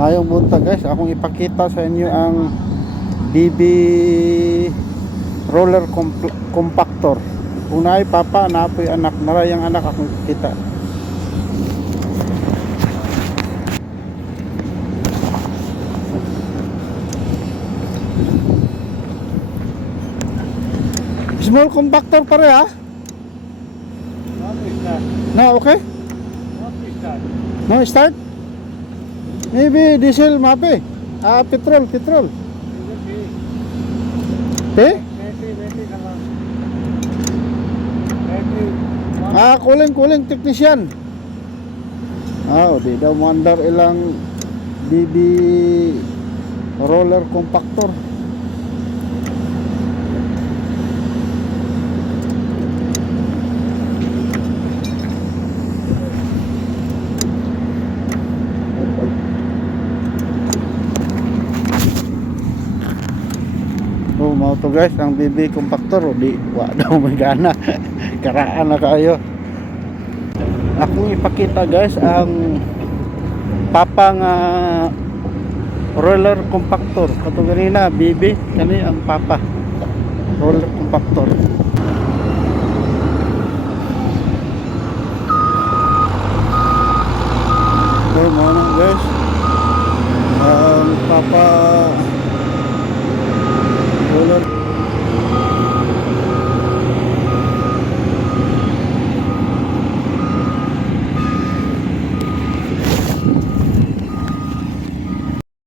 Ngayong buntag guys, akong ipakita sa inyo ang BB roller compactor. Kung naay papa, naapoy anak, narayang anak akong kita. Small compactor pare ha? No, okay? No start? Maybe diesel mape. Petrol. Eh? Kuling technician. Di daw mandar ilang BB roller compactor. Mau to guys, ang BB compactor di wa daw magana. Karaan na kayo. Akong ipakita guys ang papang roller compactor. Kato ganina BB kani ang papa roller compactor.